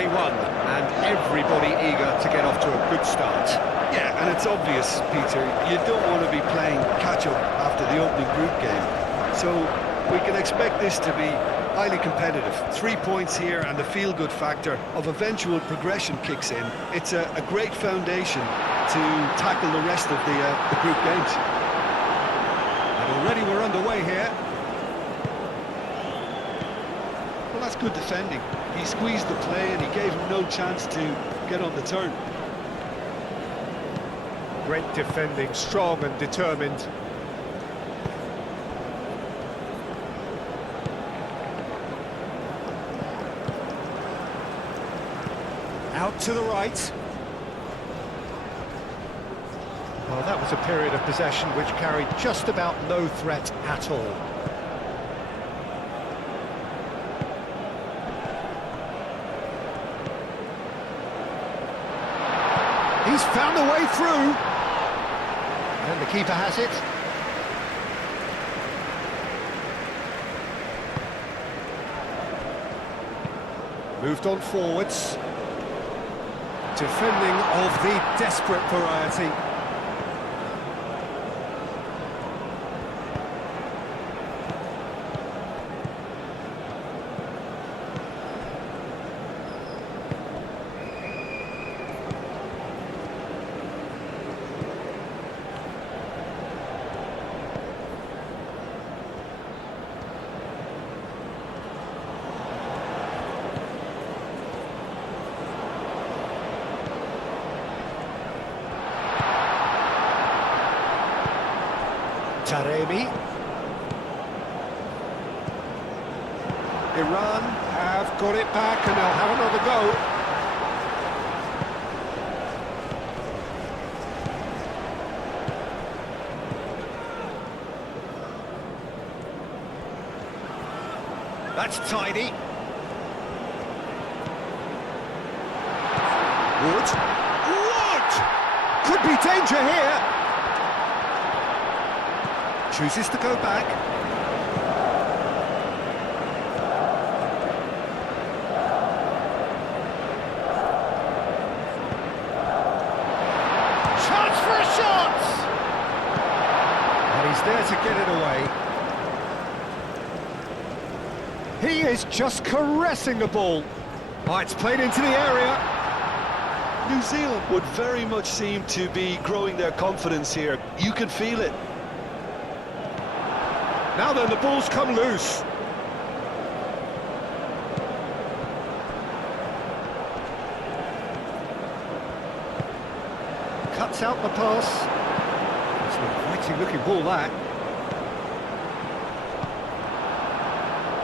day one, and everybody eager to get off to a good start. Yeah, and it's obvious, Peter, you don't want to be playing catch-up after the opening group game. So we can expect this to be highly competitive. 3 points here and the feel-good factor of eventual progression kicks in. It's a great foundation to tackle the rest of the group games. And already we're underway here. Well, that's good defending. He squeezed the play and he gave him no chance to get on the turn. Great defending, strong and determined. Out to the right. Well, that was a period of possession which carried just about no threat at all. He's found a way through. And the keeper has it. Moved on forwards. Defending of the desperate variety. Taremi. Iran have got it back and they'll have another go. That's tidy. Wood. Wood! Could be danger here. Chooses to go back. Chance for a shot! And he's there to get it away. He is just caressing the ball. Oh, it's played into the area. New Zealand would very much seem to be growing their confidence here. You can feel it. Now then, the ball's come loose. Cuts out the pass. It's an inviting looking ball, that.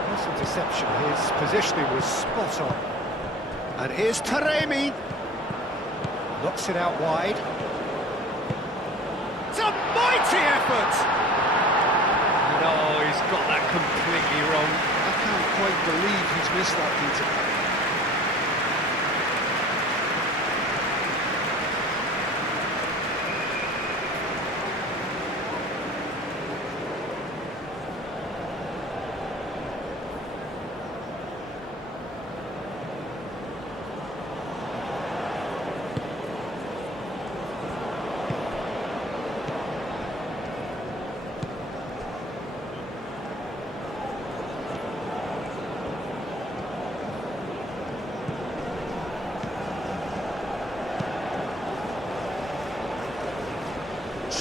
That's a deception. His positioning was spot on. And here's Taremi. Knocks it out wide. It's a mighty effort! No, he's got that completely wrong. I can't quite believe he's missed that, Peter.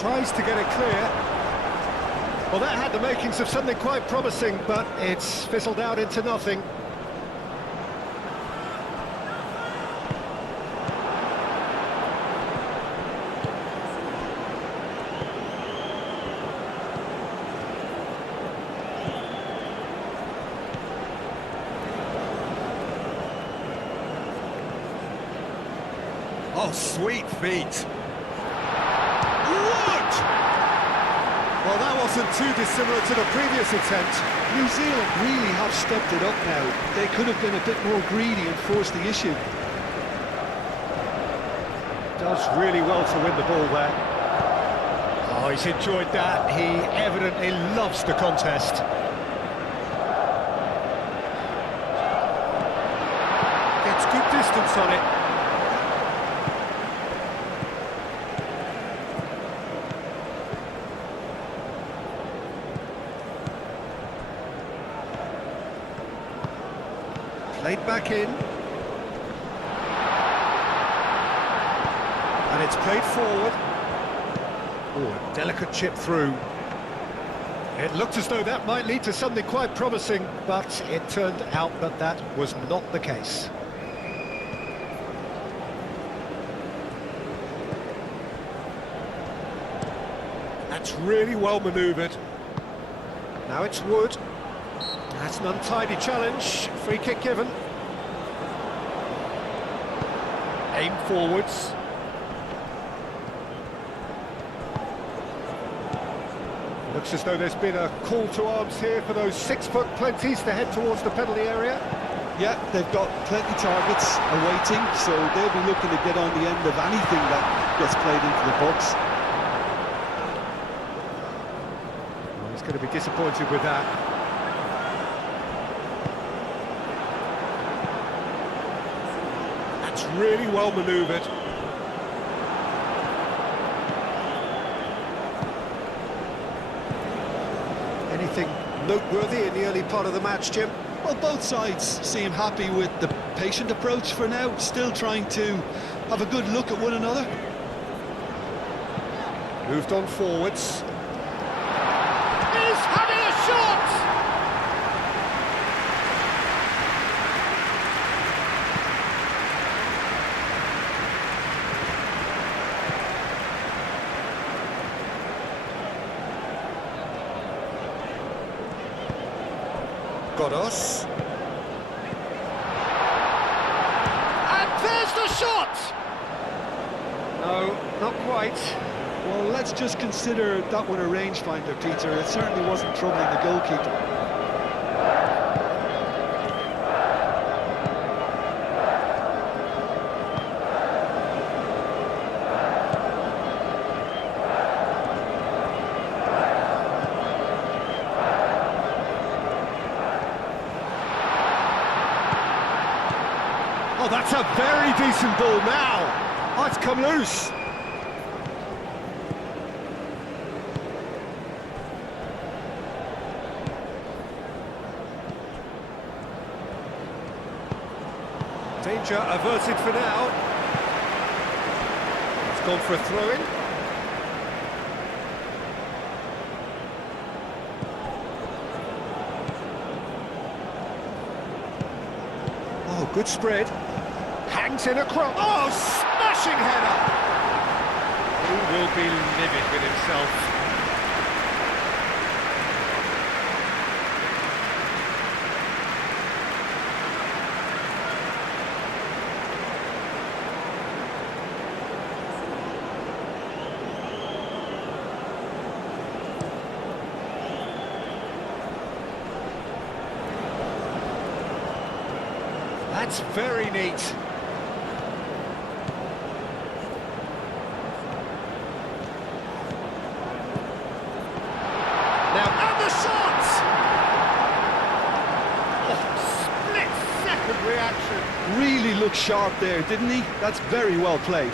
Tries to get it clear. Well, that had the makings of something quite promising, but it's fizzled out into nothing. Oh, sweet feet. Well, that wasn't too dissimilar to the previous attempt. New Zealand really have stepped it up now. They could have been a bit more greedy and forced the issue. Does really well to win the ball there. Oh, he's enjoyed that. He evidently loves the contest. Gets good distance. distance on it. Played back in. And it's played forward. Oh, a delicate chip through. It looked as though that might lead to something quite promising, but it turned out that that was not the case. That's really well manoeuvred. Now it's Wood. That's an untidy challenge. Free kick given. Aim forwards. Looks as though there's been a call to arms here for those 6-foot plenties to head towards the penalty area. Yeah, they've got plenty targets awaiting, so they'll be looking to get on the end of anything that gets played into the box. Well, he's going to be disappointed with that. That's really well manoeuvred. Anything noteworthy in the early part of the match, Jim? Well, both sides seem happy with the patient approach for now, still trying to have a good look at one another. Moved on forwards. He's having a shot! Godos. And there's the shot! No, not quite. Well, let's just consider that one a rangefinder, Peter. It certainly wasn't troubling the goalkeeper. Oh, that's a very decent ball now. Oh, it's come loose. Danger averted for now. It's gone for a throw-in. Oh, good spread. Hangs in a cross. Oh, smashing header! Who will be livid with himself? That's very neat. Now, and the shot! Oh, split-second reaction. Really looked sharp there, didn't he? That's very well played.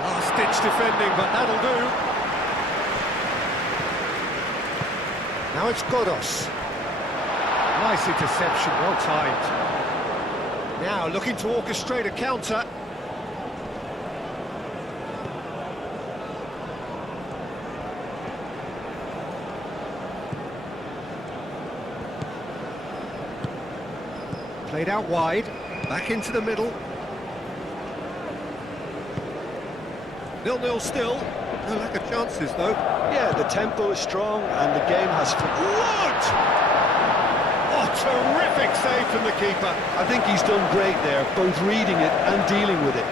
Last-ditch defending, but that'll do. Now it's Godos. Nice interception, well timed. Now looking to orchestrate a counter. Played out wide, back into the middle. 0-0 still. No lack of chances though. Yeah, the tempo is strong and the game has... Wood! Oh, terrific save from the keeper. I think he's done great there, both reading it and dealing with it.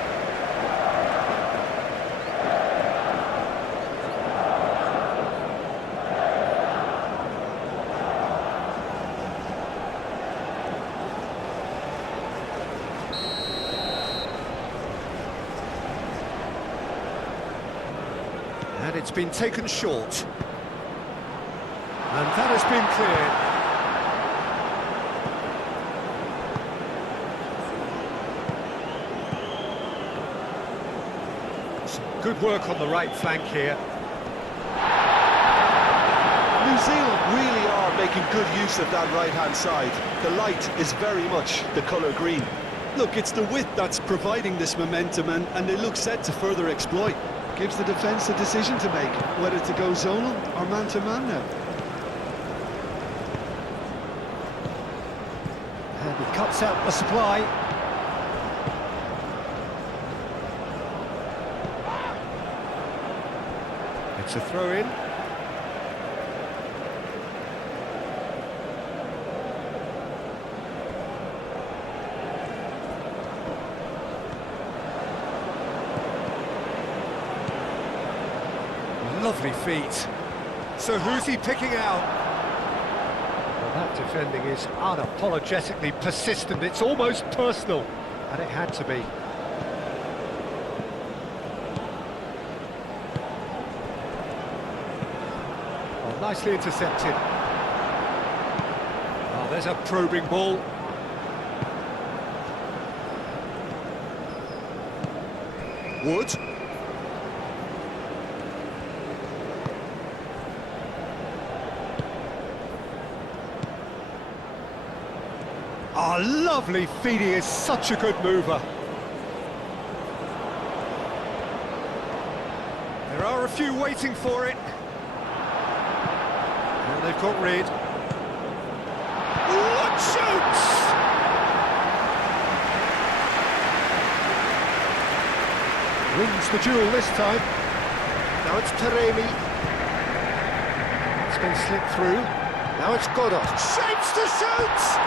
It's been taken short. And that has been cleared. Some good work on the right flank here. New Zealand really are making good use of that right-hand side. The light is very much the colour green. Look, it's the width that's providing this momentum, and they look set to further exploit. Gives the defence a decision to make, whether to go zonal or man-to-man now. And he cuts out the supply. It's a throw-in. Lovely feet. So who's he picking out? Well, that defending is unapologetically persistent. It's almost personal, and it had to be. Oh, nicely intercepted. Oh, there's a probing ball. Wood. Oh, lovely feet, he is such a good mover. There are a few waiting for it. And they've got rid. What shoots! Wins the duel this time. Now it's Taremi. It's been slipped through. Now it's Godos. Shapes to shoot!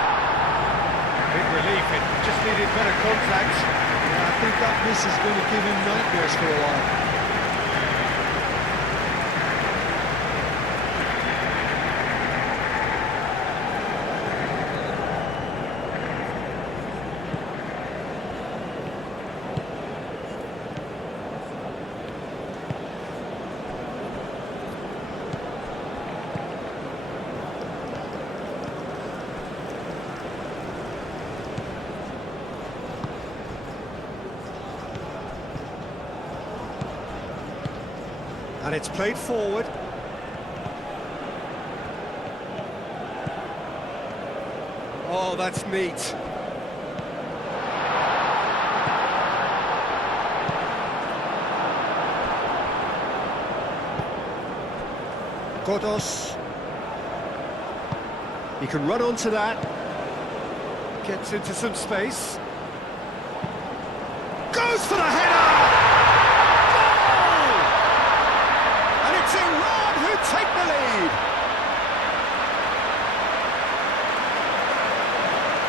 Big relief, it just needed better contact. Yeah, I think that miss is going to give him nightmares for a while. And it's played forward. Oh, that's neat. Godos. He can run onto that. Gets into some space. Goes for the header! Take the lead.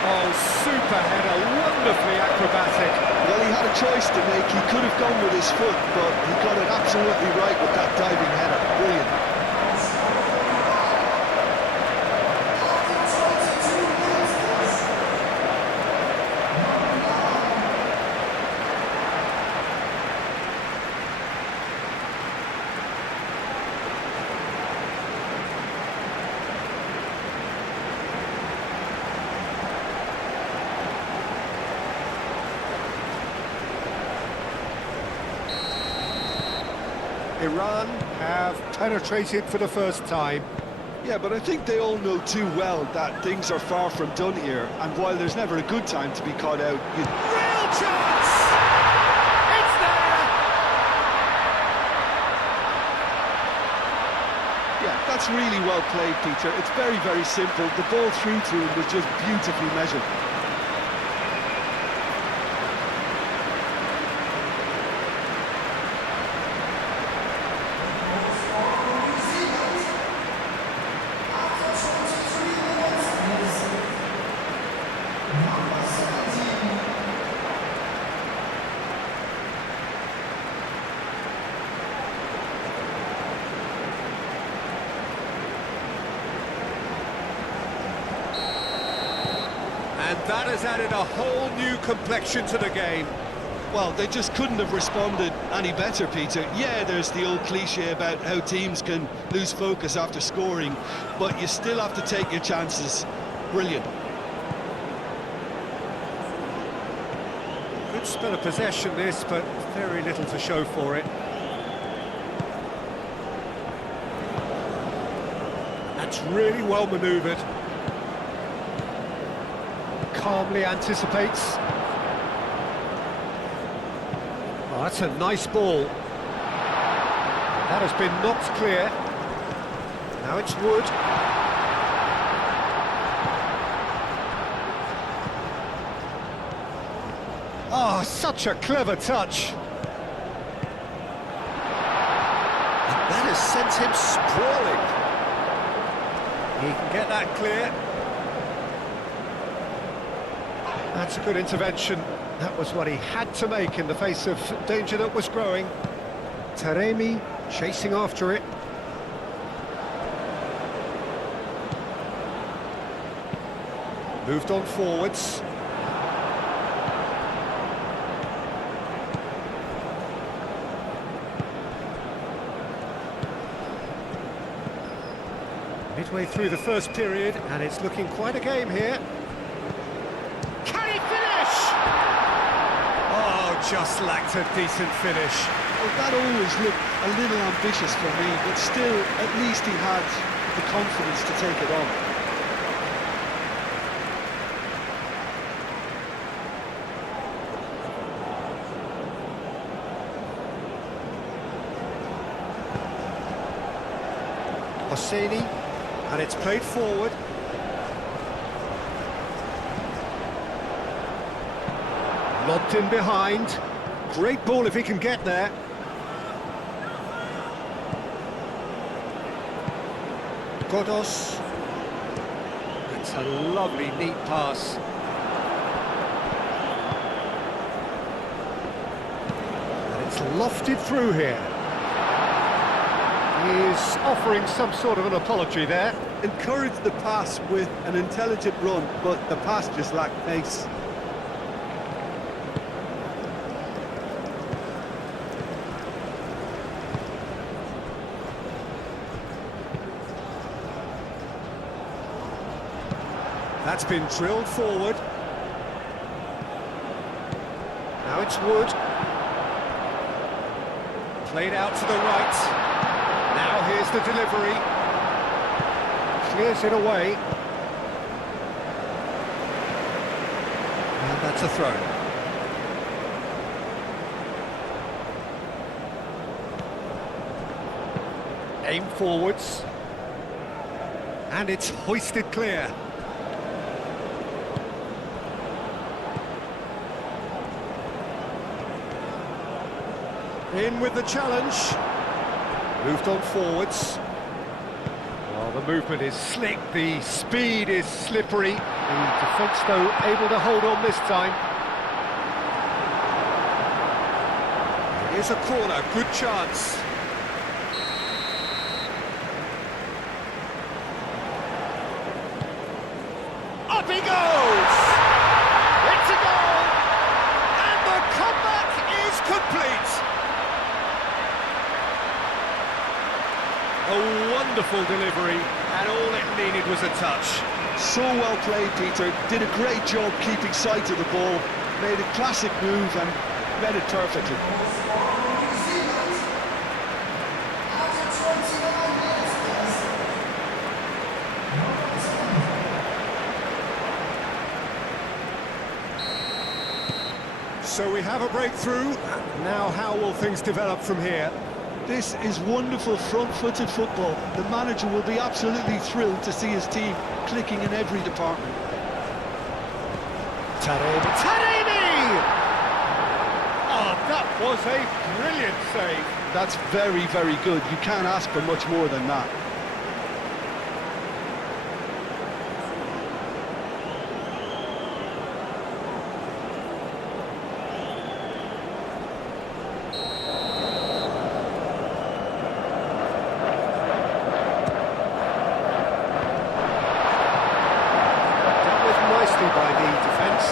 Oh, super header, wonderfully acrobatic. Well, he had a choice to make. He could have gone with his foot, but he got it absolutely right with that diving header. Brilliant. Iran have penetrated for the first time. Yeah, but I think they all know too well that things are far from done here, and while there's never a good time to be caught out, Real chance! It's there! Yeah, that's really well played, Peter. It's very, very simple. The ball through to him was just beautifully measured. And that has added a whole new complexion to the game. Well, they just couldn't have responded any better, Peter. Yeah, there's the old cliche about how teams can lose focus after scoring, but you still have to take your chances. Brilliant. Good spell of possession this, but very little to show for it. That's really well manoeuvred. Calmly anticipates. Oh, that's a nice ball. That has been knocked clear. Now it's Wood. Oh, such a clever touch. And that has sent him sprawling. He can get that clear. That's a good intervention. That was what he had to make in the face of danger that was growing. Taremi chasing after it. Moved on forwards. Midway through the first period, and it's looking quite a game here. Can he finish? Oh, just lacked a decent finish. Well, that always looked a little ambitious for me, but still, at least he had the confidence to take it on. Hosseini, and it's played forward. Lobbed in behind. Great ball if he can get there. Godos. It's a lovely, neat pass. And it's lofted through here. He is offering some sort of an apology there. Encouraged the pass with an intelligent run, but the pass just lacked pace. That's been drilled forward. Now it's Wood. Played out to the right. Now here's the delivery. Clears it away. And that's a throw. Aim forwards. And it's hoisted clear. In with the challenge. Moved on forwards. Well, the movement is slick, the speed is slippery. The defence, though, able to hold on this time. Here's a corner, good chance. Up he goes! It's a goal! And the comeback is complete! A wonderful delivery, and all it needed was a touch. So well played, Peter. Did a great job keeping sight of the ball. Made a classic move and read it perfectly. So we have a breakthrough. Now how will things develop from here? This is wonderful front-footed football. The manager will be absolutely thrilled to see his team clicking in every department. Taremi! Oh, that was a brilliant save. That's very, very good. You can't ask for much more than that. By the defence.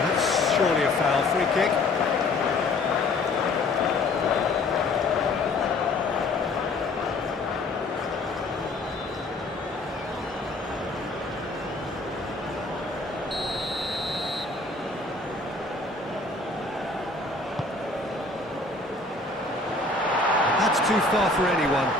That's surely a foul. Free kick. That's too far for anyone.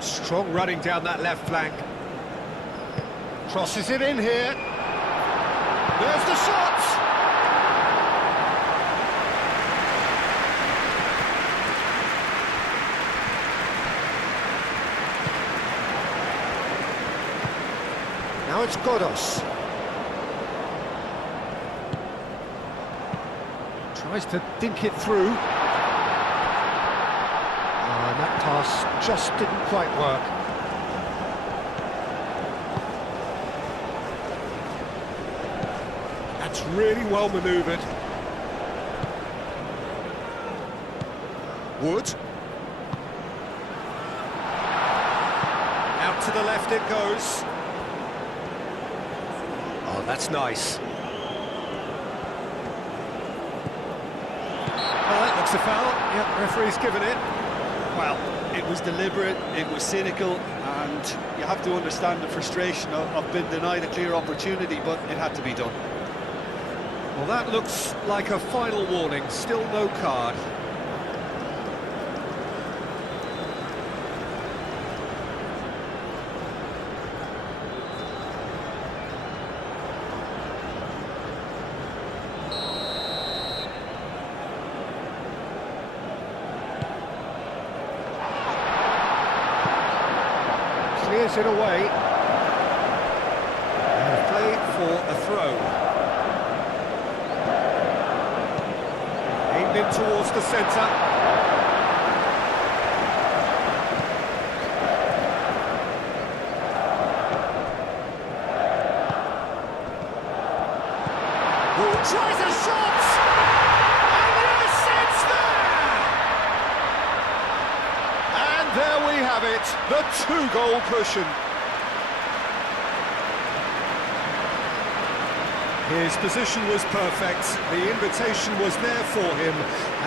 Strong running down that left flank. Crosses it in here. There's the shot! Now it's Godos. Tries to dink it through. And that pass just didn't quite work. That's really well manoeuvred. Wood. Out to the left it goes. Oh, that's nice. Oh, that looks a foul. Yep, referee's given it. Well, it was deliberate, it was cynical, and you have to understand the frustration of being denied a clear opportunity, but it had to be done. Well, that looks like a final warning. Still no card. Clears it away. And play for a throw. Aimed in towards the centre. Wood tries a shot! And yes, it's there! And there we have it, the two-goal cushion. His position was perfect, the invitation was there for him,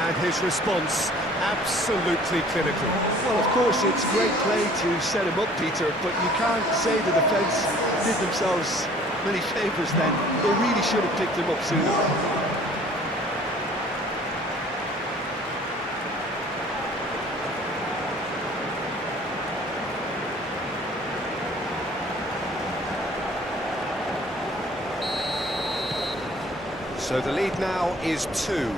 and his response absolutely clinical. Well, of course, it's great play to set him up, Peter, but you can't say the defence did themselves many favours then. They really should have picked him up sooner. So the lead now is 2.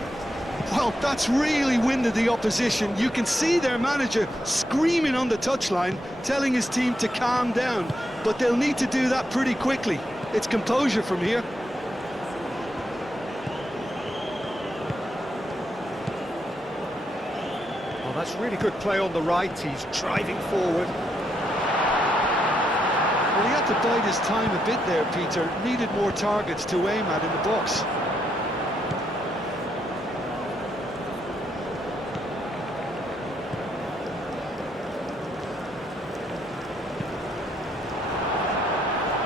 Well, that's really winded the opposition. You can see their manager screaming on the touchline, telling his team to calm down, but they'll need to do that pretty quickly. It's composure from here. Well, that's really good play on the right. He's driving forward. Well, he had to bide his time a bit there, Peter. Needed more targets to aim at in the box.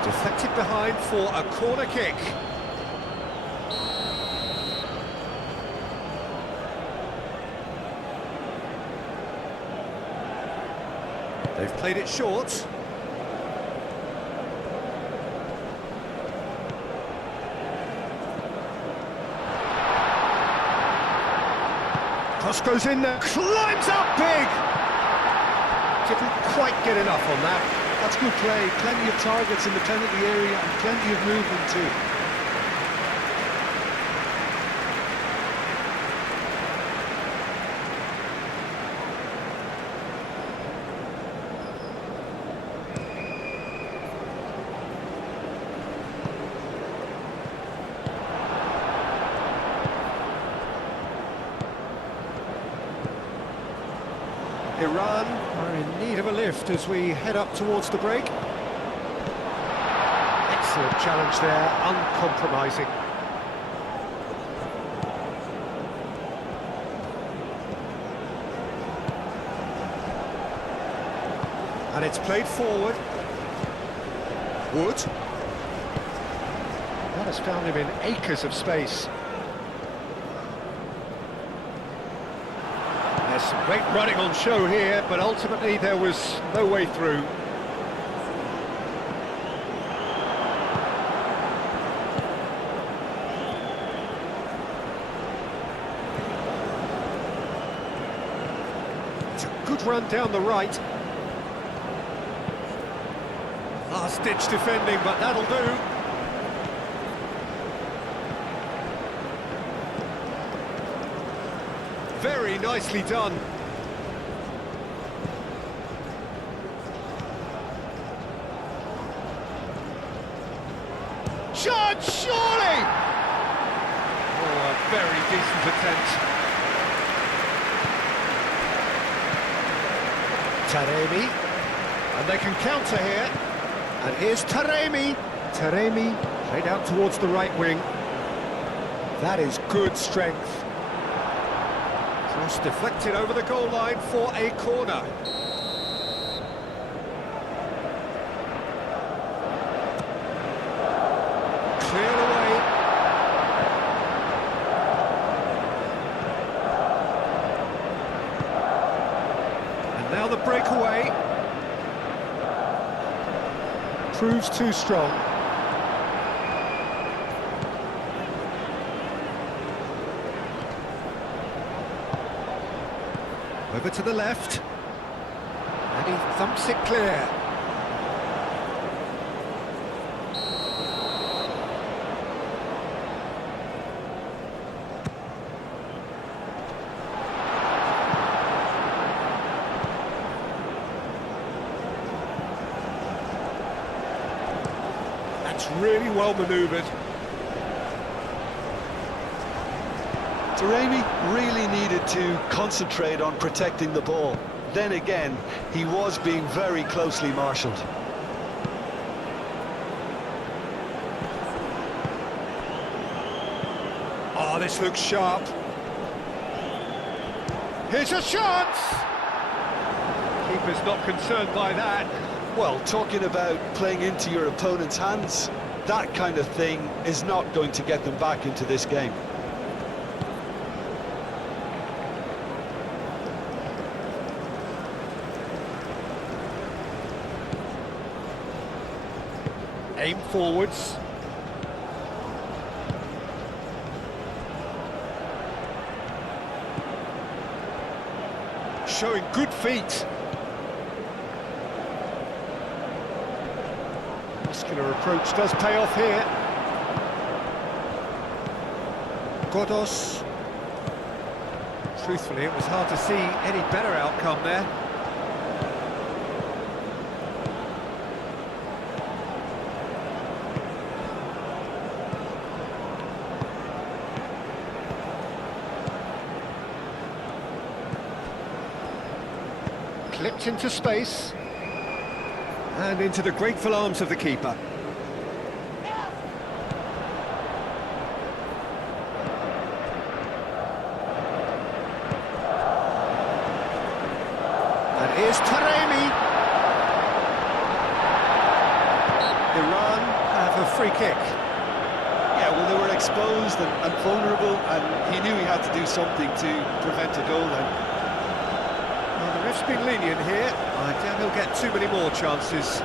Deflected behind for a corner kick. They've played it short. Cross goes in there, climbs up big! Didn't quite get enough on that. That's good play, plenty of targets in the penalty area and plenty of movement too. Iran are in need of a lift as we head up towards the break. Excellent challenge there, uncompromising. And it's played forward. Wood. That has found him in acres of space. There's some great running on show here, but ultimately there was no way through. It's a good run down the right. Last-ditch defending, but that'll do. Very nicely done. Shot, surely! Oh, a very decent attempt. Taremi, and they can counter here. And here's Taremi. Taremi played out towards the right wing. That is good strength. Cross deflected over the goal line for a corner. Cleared away. And now the breakaway. Proves too strong. Over to the left. And he thumps it clear. That's really well manoeuvred. Taremi really needed to concentrate on protecting the ball. Then again, he was being very closely marshalled. Oh, this looks sharp. Here's a shot! Keeper's not concerned by that. Well, talking about playing into your opponent's hands, that kind of thing is not going to get them back into this game. Aim forwards. Showing good feet. Muscular approach does pay off here. Godos. Truthfully, it was hard to see any better outcome there. Clipped into space. And into the grateful arms of the keeper. And here's Taremi. Iran have a free kick. Yeah, well, they were exposed and vulnerable, and he knew he had to do something to prevent a goal then. Well, the ref's been lenient here. I doubt he'll get too many more chances.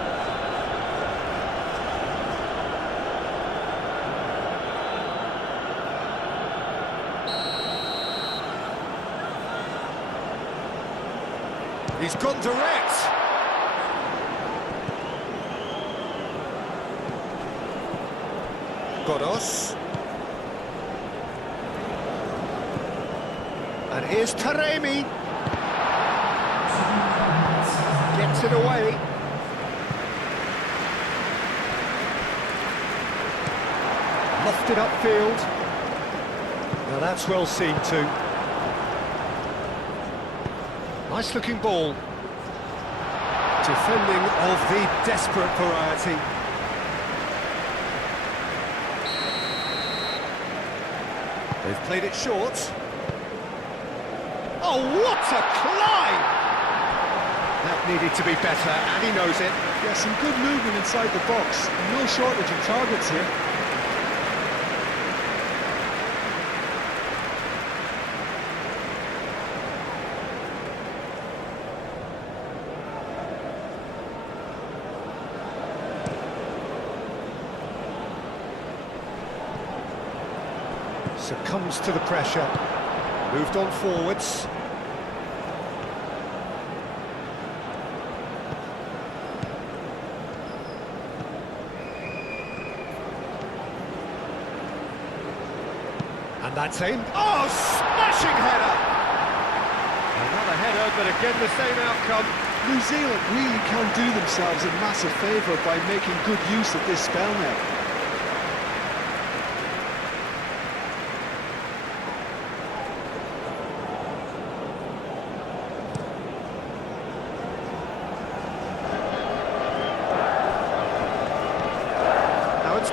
He's gone direct. Godos. And here's Taremi. Gets it away. Lofted upfield. Now that's well seen too. Nice looking ball. Defending of the desperate variety. They've played it short. Oh, what a climb! That needed to be better, and he knows it. Yeah, some good movement inside the box. No shortage of targets here. Succumbs to the pressure. Moved on forwards. And that's aimed. Oh, smashing header! Another header, but again the same outcome. New Zealand really can do themselves a massive favour by making good use of this spell now.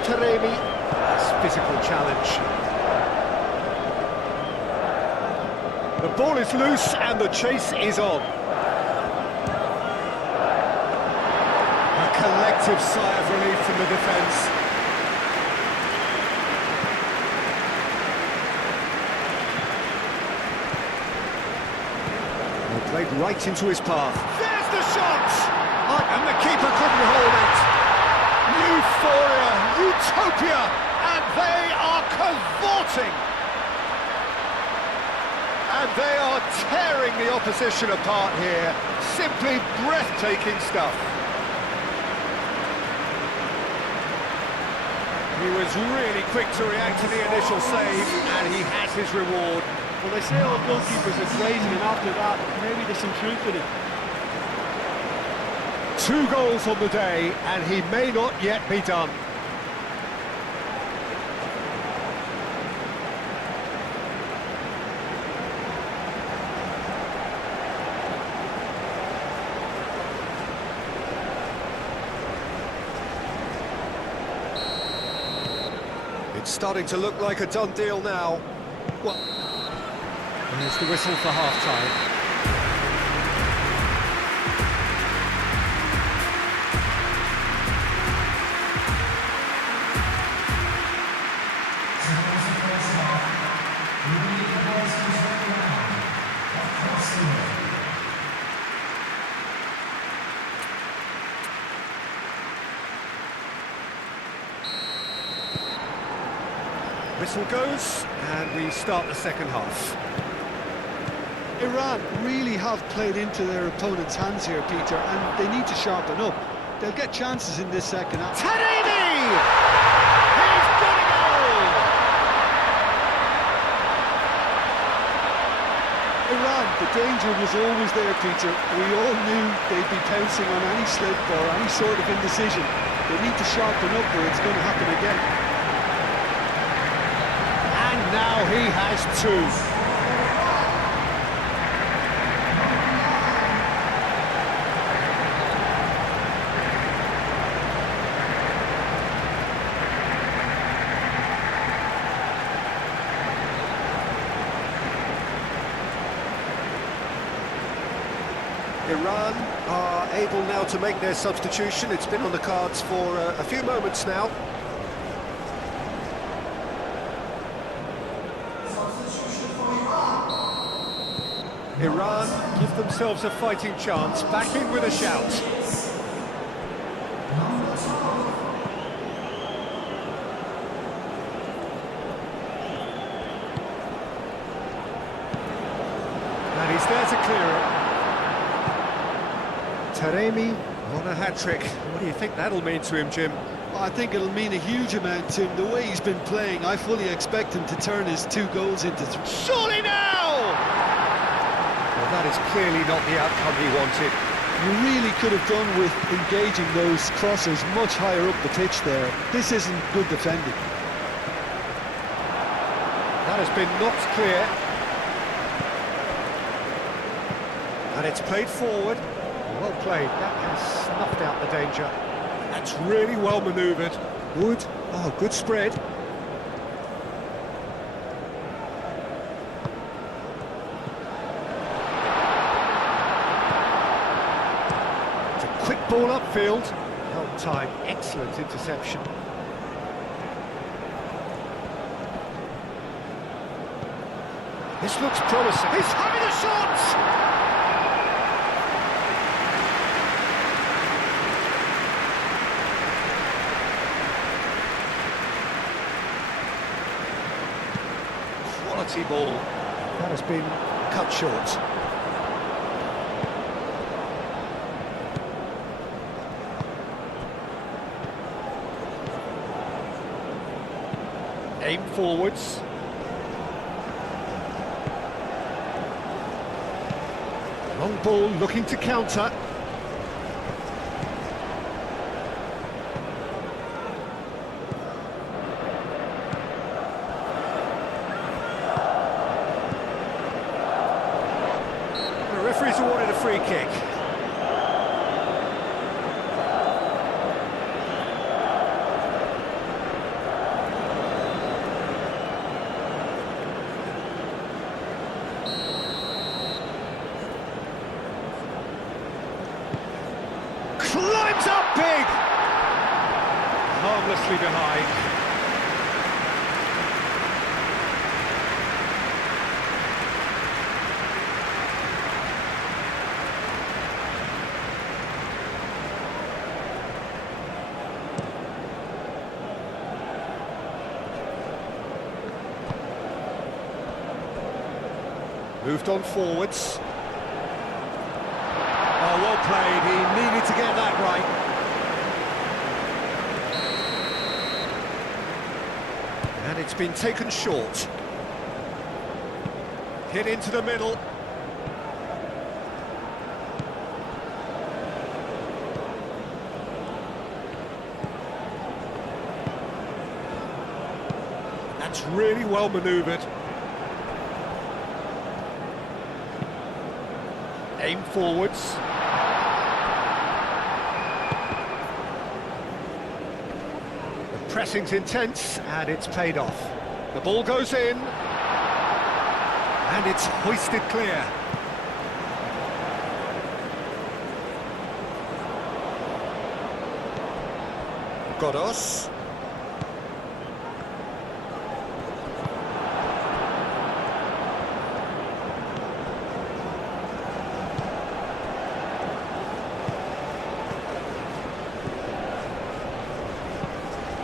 Taremi, nice physical challenge. The ball is loose and the chase is on. A collective sigh of relief from the defence. Well, played right into his path. There's the shot! And the keeper couldn't hold it. Euphoria, utopia, and they are cavorting. And they are tearing the opposition apart here. Simply breathtaking stuff. He was really quick to react to the initial save, and he has his reward. Well, they say all goalkeepers are crazy, and after that, maybe there's some truth in it. 2 goals on the day, and he may not yet be done. It's starting to look like a done deal now. Well, there's the whistle for half-time. Whistle goes, and we start the second half. Iran really have played into their opponent's hands here, Peter, and they need to sharpen up. They'll get chances in this second half. Taremi! He's got a goal! Iran, the danger was always there, Peter. We all knew they'd be pouncing on any slip or any sort of indecision. They need to sharpen up or it's going to happen again. Now he has 2. Iran are able now to make their substitution. It's been on the cards for a few moments now. Iran give themselves a fighting chance, back in with a shout. And he's there to clear it. Taremi on a hat-trick. What do you think that'll mean to him, Jim? I think it'll mean a huge amount to him. The way he's been playing, I fully expect him to turn his 2 goals into 3. Surely now! Well, that is clearly not the outcome he wanted. You really could have done with engaging those crosses much higher up the pitch there. This isn't good defending. That has been knocked clear. And And it's played forward. Well played, that has snuffed out the danger. That's really well manoeuvred. Wood, oh, good spread. It's a quick ball upfield. Held time, excellent interception. This looks promising. He's having a shot! Quality ball. That has been cut short. Aim forwards. Long ball looking to counter. The referee's awarded a free kick. Climbs up big! Harmlessly behind. Moved on forwards. Oh, well played. He needed to get that right. And it's been taken short. Hit into the middle. That's really well manoeuvred. Aim forwards. The pressing's intense, and it's paid off. The ball goes in. And it's hoisted clear. Godos.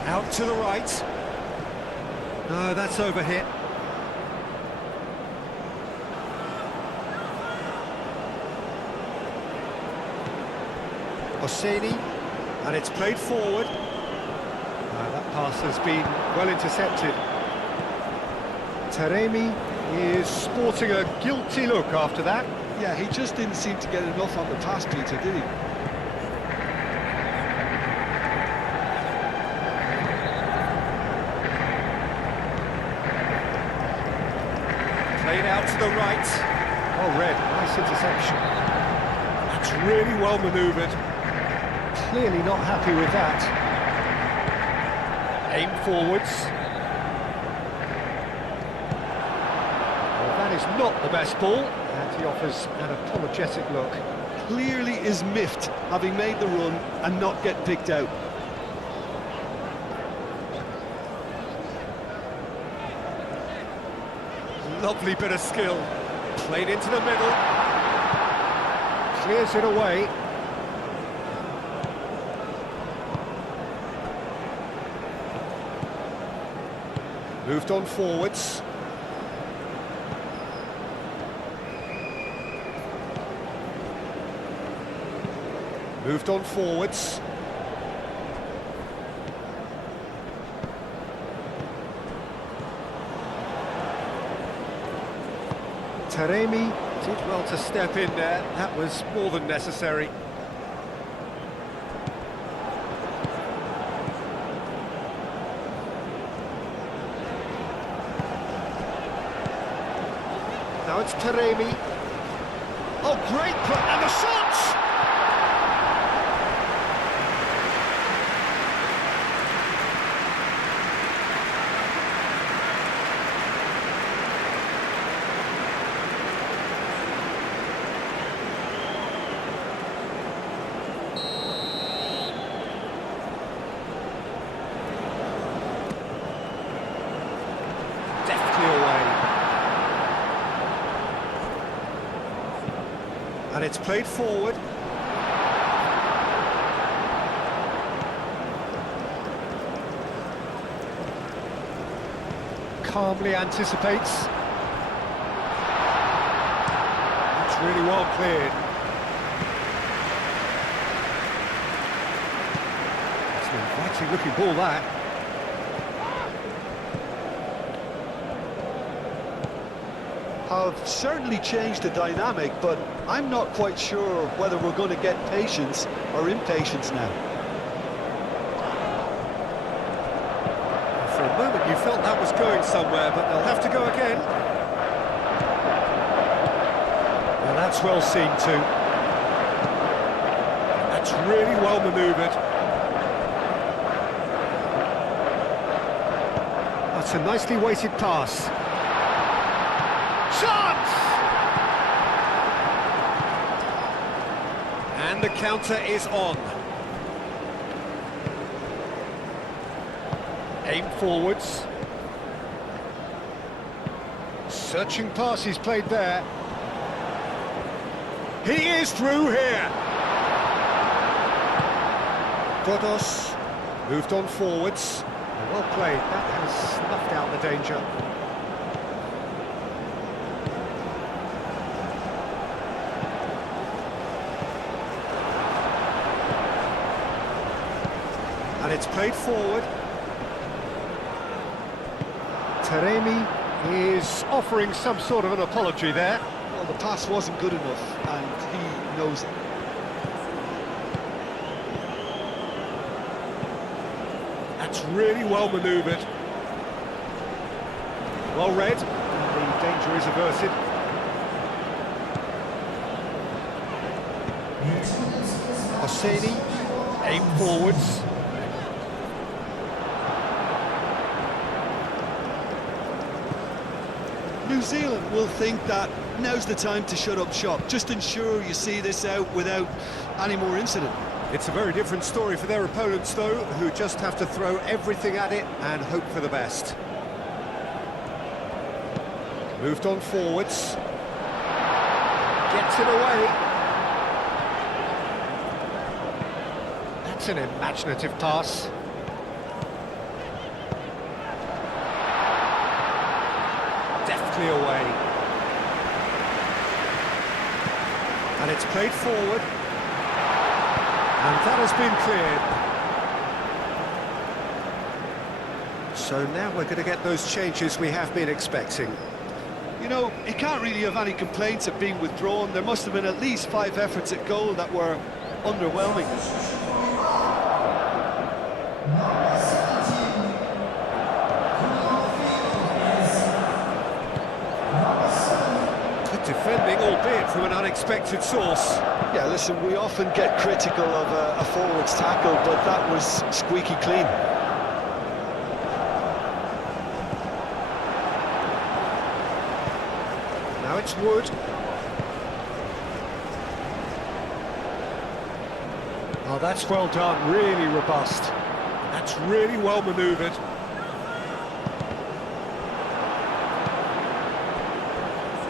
Out to the right. No, that's overhit. Oseni, and it's played forward. That pass has been well intercepted. Taremi is sporting a guilty look after that. Yeah, he just didn't seem to get enough on the pass, Peter, did he? Played out to the right. Oh, Red, nice interception. That's really well manoeuvred. Clearly not happy with that. Aim forwards. Well, that is not the best ball, and he offers an apologetic look. Clearly is miffed, having made the run and not get picked out. Lovely bit of skill. Played into the middle. Clears it away. Moved on forwards. Moved on forwards. Taremi did well to step in there. That was more than necessary. Now it's Taremi. Oh, great put, and the shots! Deftly away. And it's played forward. Calmly anticipates. It's really well cleared. It's an inviting looking ball, that. Have certainly changed the dynamic, but I'm not quite sure whether we're going to get patience or impatience now. For a moment you felt that was going somewhere, but they'll have to go again. And that's well seen too. That's really well manoeuvred. That's a nicely weighted pass. Chance! And the counter is on. Aim forwards. Searching pass he's played there. He is through here. Godos moved on forwards. Well played, that has snuffed out the danger. And it's played forward. Taremi is offering some sort of an apology there. Well, the pass wasn't good enough, and he knows it. That's really well manoeuvred. Well read, and the danger is averted. Hosseini, aim forwards. New Zealand will think that now's the time to shut up shop. Just ensure you see this out without any more incident. It's a very different story for their opponents, though, who just have to throw everything at it and hope for the best. Moved on forwards. Gets it away. That's an imaginative pass. Deftly away. And it's played forward. And that has been cleared. So now we're going to get those changes we have been expecting. You know, you can't really have any complaints of being withdrawn. There must have been at least 5 efforts at goal that were underwhelming. Good defending, albeit from an unexpected source. Yeah, listen, we often get critical of a forward's tackle, but that was squeaky clean. Now it's Wood. Oh, that's well done, really robust. That's really well manoeuvred.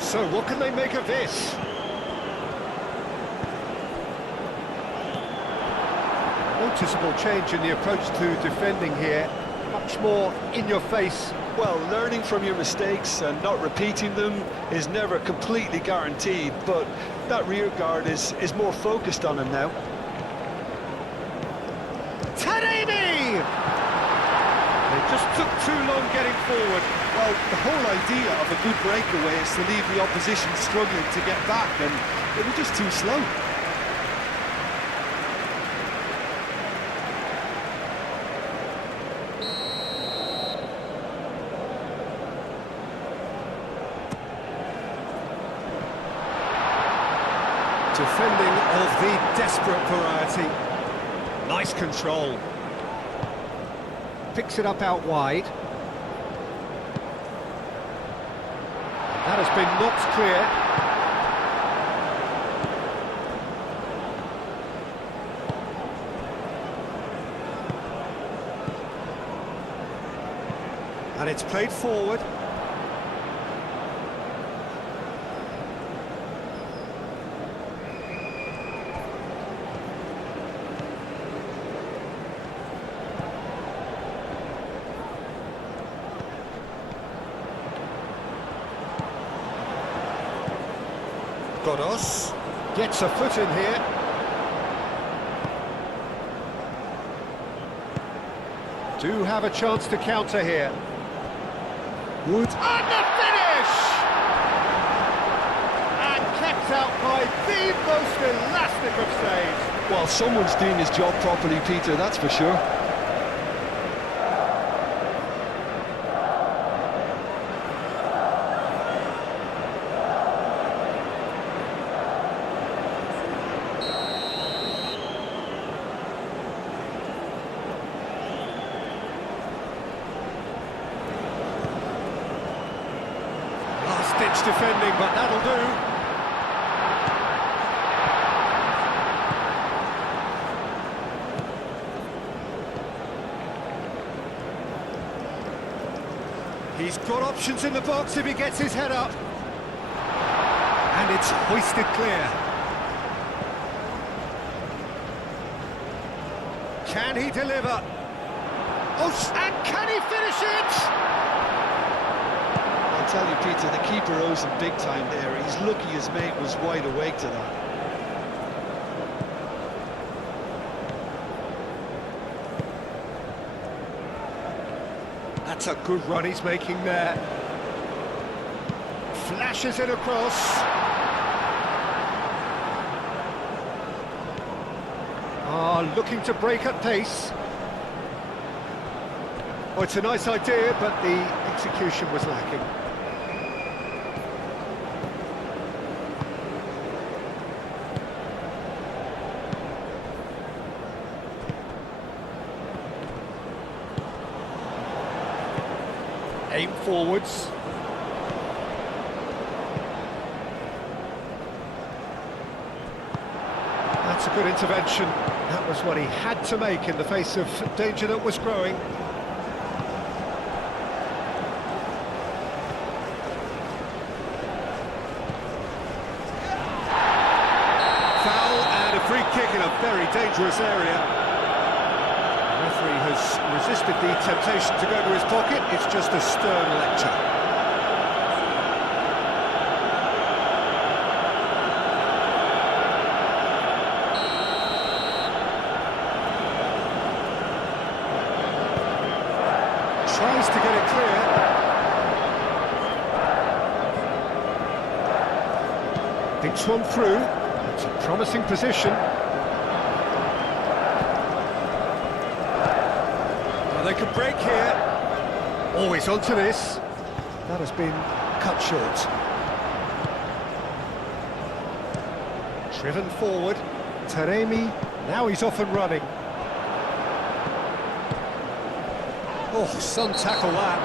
So, what can they make of this? Noticeable change in the approach to defending here. Much more in your face. Well, learning from your mistakes and not repeating them is never completely guaranteed, but that rear guard is more focused on him now. Taremi! They just took too long getting forward. Well, the whole idea of a good breakaway is to leave the opposition struggling to get back, and they were just too slow. Defending of the desperate variety. Nice control. Picks it up out wide. That has been knocked clear. And it's played forward. Godos gets a foot in here. Do have a chance to counter here. Wood. And the finish! And kept out by the most elastic of saves. Well, someone's doing his job properly, Peter, that's for sure. Last-ditch defending, but that'll do. He's got options in the box if he gets his head up. And it's hoisted clear. Can he deliver? Oh, and can he finish it? I'll tell you, Peter, the keeper owes him big time there. He's lucky his mate was wide awake to that. That's a good run he's making there. Flashes it across. Looking to break at pace. Oh, it's a nice idea, but the execution was lacking. Aim forwards. That's a good intervention. That was what he had to make in the face of danger that was growing. Foul and a free kick in a very dangerous area. The referee has resisted the temptation to go to his pocket. It's just a stern lecture. Tries to get it clear. Thinks one through. It's a promising position. Well, they could break here. Always onto this. That has been cut short. Driven forward. Taremi. Now he's off and running. Oh, Son tackle that.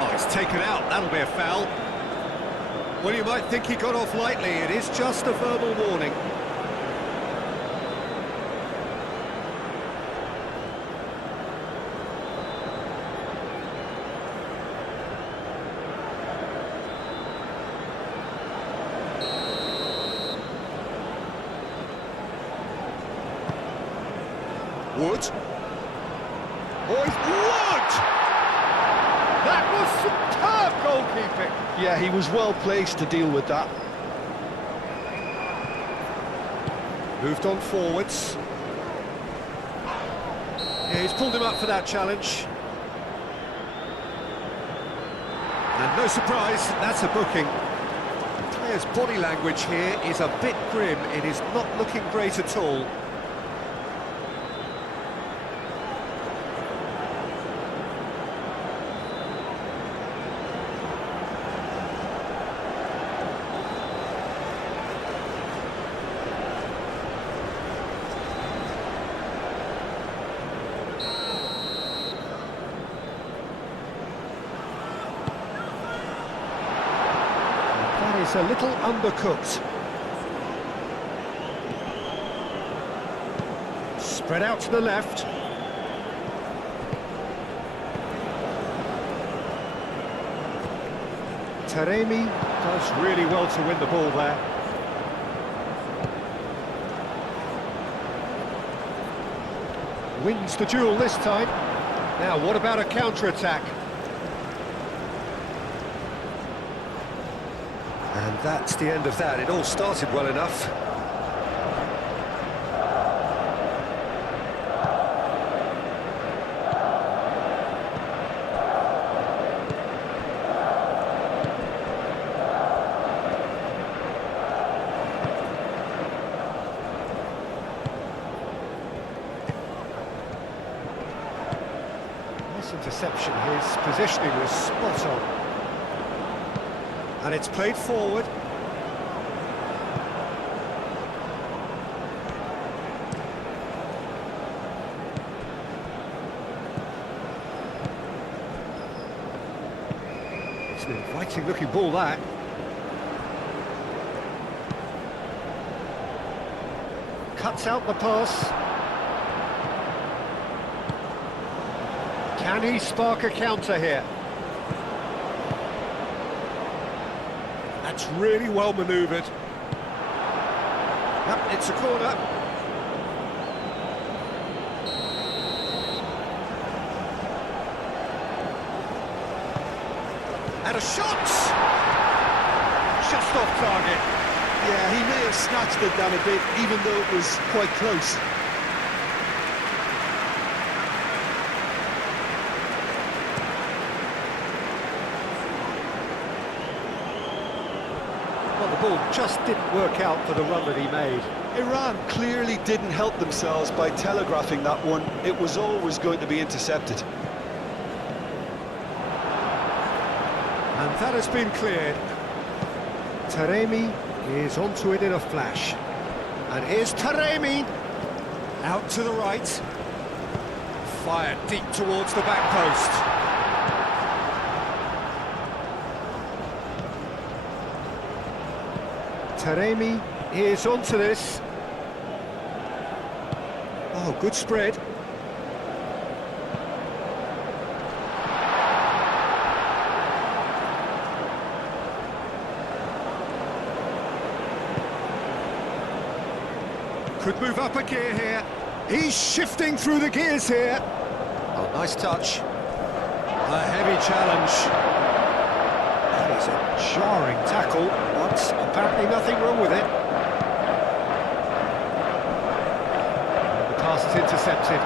Oh, it's taken out. That'll be a foul. Well, you might think he got off lightly. It is just a verbal warning. Wood. Oh, it's Wood! That was superb goalkeeping. Yeah, he was well placed to deal with that. Moved on forwards. Yeah, he's pulled him up for that challenge. And no surprise, that's a booking. The player's body language here is a bit grim. It is not looking great at all. is a little undercooked. Spread out to the left. Taremi does really well to win the ball there. Wins the duel this time. Now, what about a counter-attack? And that's the end of that. It all started well enough. Nice interception. His positioning was spot on. And it's played forward. It's an inviting looking ball, that. Cuts out the pass. Can he spark a counter here? That's really well manoeuvred. Yep, it's a corner. And a shot! Just off target. Yeah, he may have snatched it down a bit, even though it was quite close. Well, the ball just didn't work out for the run that he made. Iran clearly didn't help themselves by telegraphing that one. It was always going to be intercepted. And that has been cleared. Taremi is onto it in a flash. And here's Taremi. Out to the right. Fired deep towards the back post. Taremi is onto this. Oh, good spread. Could move up a gear here. He's shifting through the gears here. Oh, nice touch. A heavy challenge. That is a jarring tackle, but apparently nothing wrong with it. And the pass is intercepted.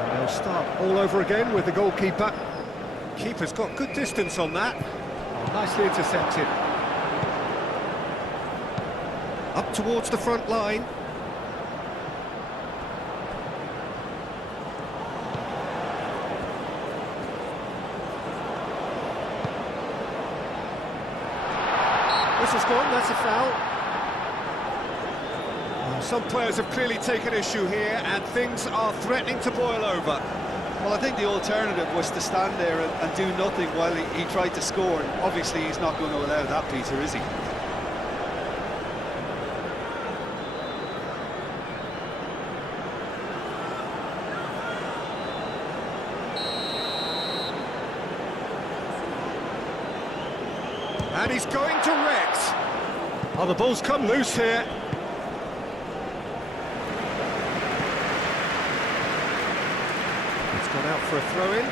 And they'll start all over again with the goalkeeper. Keeper's got good distance on that. Oh, nicely intercepted. Up towards the front line. Whistle's gone, that's a foul. Well, some players have clearly taken issue here, and things are threatening to boil over. Well, I think the alternative was to stand there and do nothing while he tried to score. And obviously, he's not going to allow that, Peter, is he? And he's going direct. Oh, the ball's come loose here. It's gone out for a throw-in.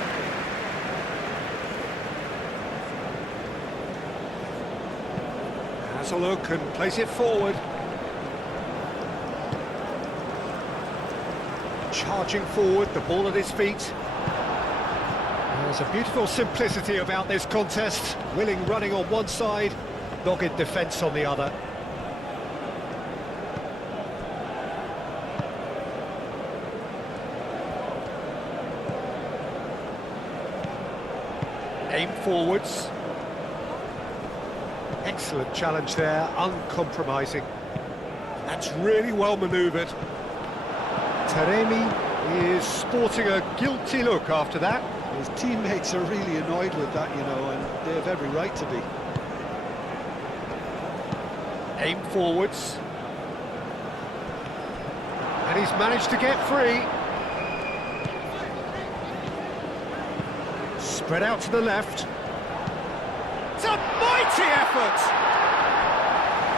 Has a look and plays it forward. Charging forward, the ball at his feet. There's a beautiful simplicity about this contest. Willing running on one side, dogged defence on the other. Aim forwards. Excellent challenge there, uncompromising. That's really well manoeuvred. Taremi is sporting a guilty look after that. His teammates are really annoyed with that, you know, and they have every right to be. Aim forwards. And he's managed to get free. Spread out to the left. It's a mighty effort!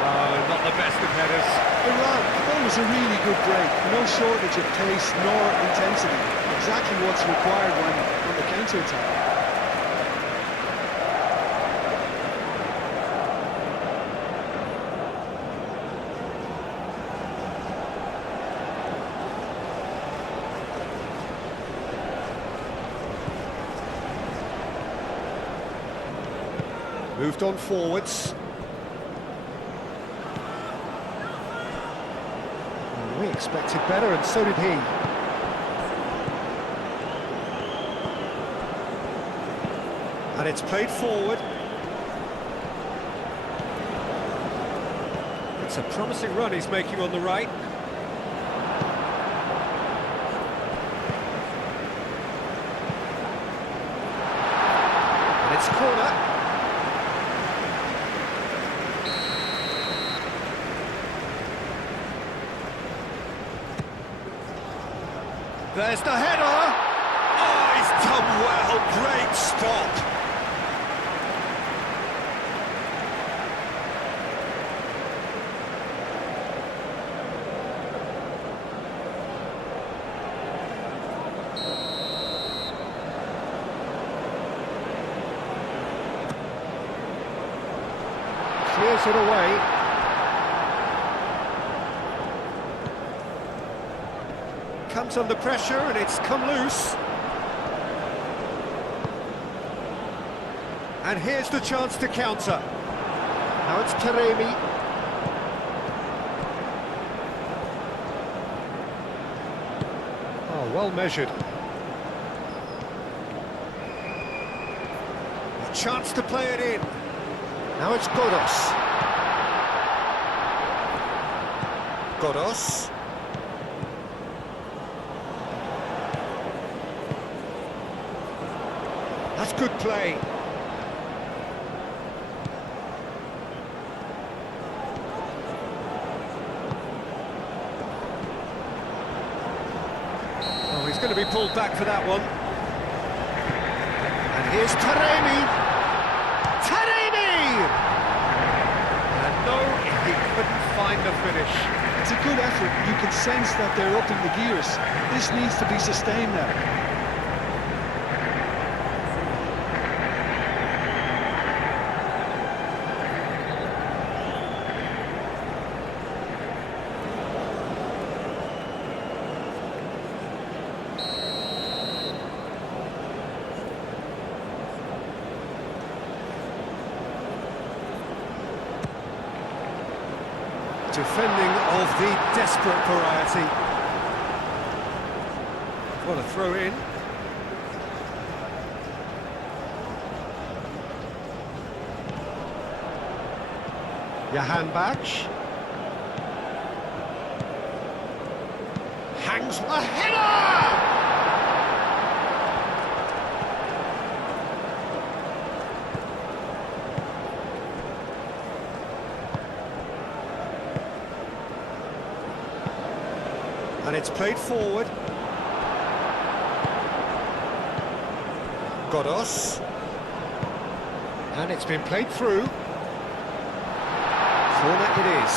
Oh, not the best of headers. Iran, I thought it was a really good break. No shortage of pace nor intensity. Exactly what's required when the counter-attack. Moved on forwards. We expected better, and so did he. And it's played forward. It's a promising run he's making on the right. And it's corner. There's the header! Oh, he's done well, great stop. Clears it away. Comes under pressure and it's come loose. And here's the chance to counter. Now it's Taremi. Oh, well measured. A chance to play it in. Now it's Godos. Godos. That's good play. Oh, he's going to be pulled back for that one. And here's Taremi. Taremi! And no, he couldn't find the finish. It's a good effort. You can sense that they're upping the gears. This needs to be sustained now. Defending of the desperate variety. What a throw in. Johan Bach. Hangs a header! And it's played forward. Godos. And it's been played through. Corner it is.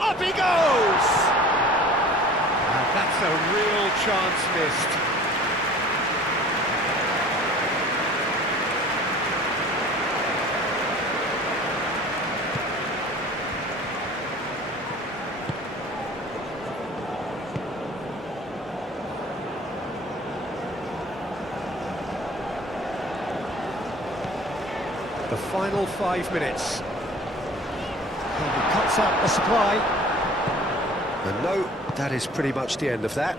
Up he goes! And that's a real chance missed. The final 5 minutes. And he cuts out the supply. And no, that is pretty much the end of that.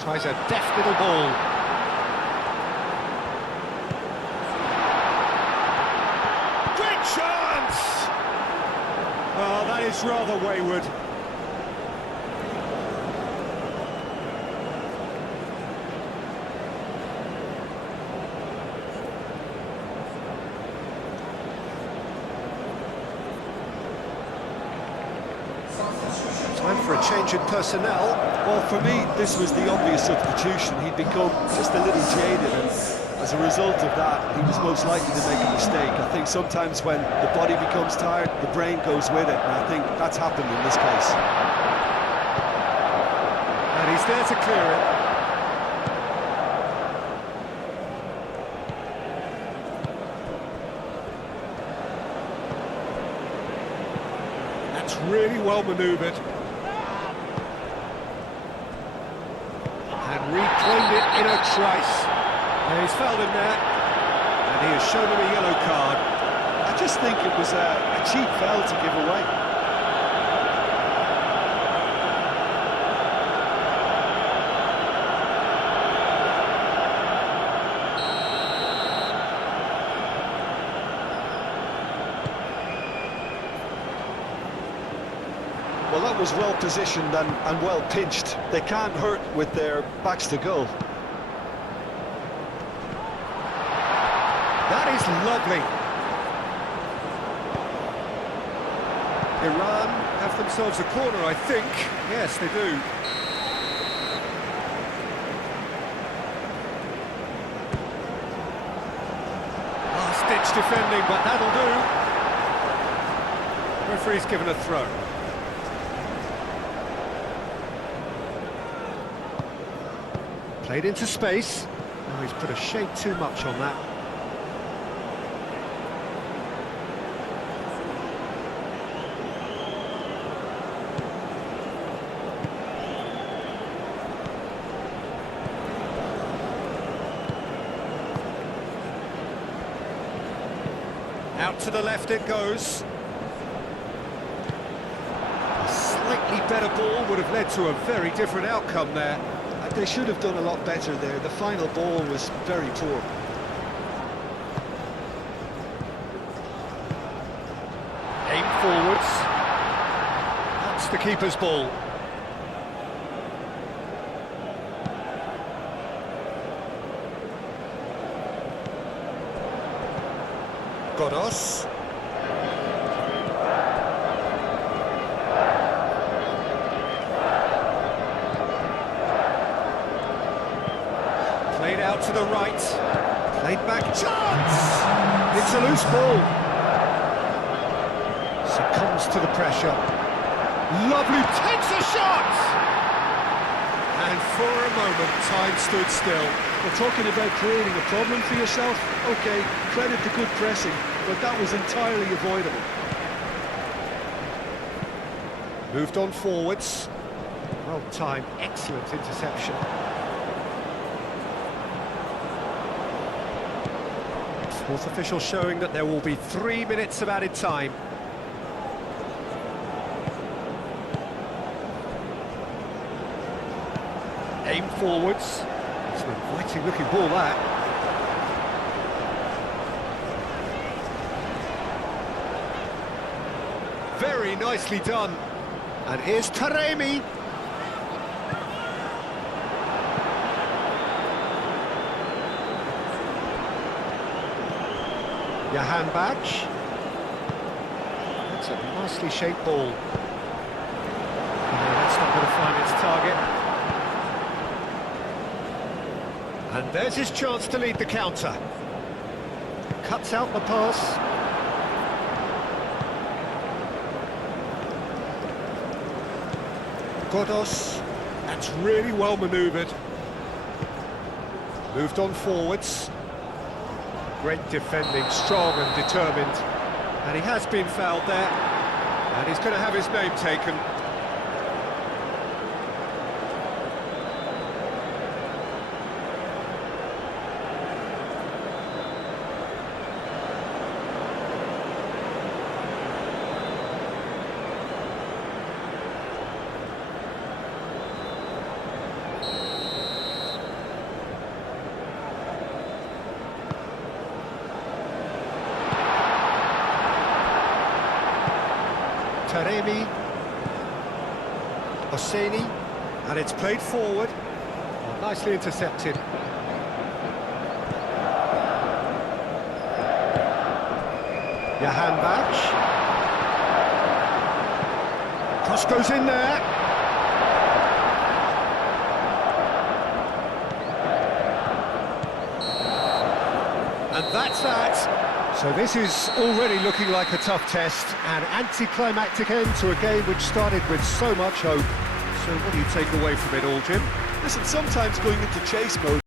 Tries a deft little ball. Great chance! is rather wayward. Time for a change in personnel. Well, for me, this was the obvious substitution. He'd become just a little jaded, and as a result of that, he was most likely to make a mistake. I think sometimes when the body becomes tired, the brain goes with it, and I think that's happened in this case. And he's there to clear it. That's really well manoeuvred. And reclaimed it in a trice. And he's fouled him there. And he has shown him a yellow card. I just think it was a cheap foul to give away. Well, that was well positioned and well pinched. They can't hurt with their backs to goal. That is lovely. Iran have themselves a corner, I think. Yes, they do. Last-ditch defending, but that'll do. Referee's given a throw. Played into space. Oh, he's put a shade too much on that. Out to the left it goes. A slightly better ball would have led to a very different outcome there. They should have done a lot better there. The final ball was very poor. Aim forwards. That's the keeper's ball. Godos. Played out to the right. Played back. Chance! It's a loose ball. Succumbs to the pressure. Lovely, takes a shot! And for a moment, time stood still. We're talking about creating a problem for yourself. OK, credit to good pressing, but that was entirely avoidable. Moved on forwards. Well timed, excellent interception. Fourth official showing that there will be 3 minutes of added time. Aim forwards. It's an inviting looking ball, that. Very nicely done. And here's Taremi. Jahan Badge. That's a nicely shaped ball. No, that's not going to find its target. And there's his chance to lead the counter. Cuts out the pass. Godos. That's really well manoeuvred. Moved on forwards. Great defending, strong and determined. And he has been fouled there. And he's going to have his name taken. Taremi. Hosseini. And it's played forward. Oh, nicely intercepted. Jahan Bach. Cross goes in there. And that's that. So this is already looking like a tough test, an anticlimactic end to a game which started with so much hope. So what do you take away from it all, Jim? Listen, sometimes going into chase mode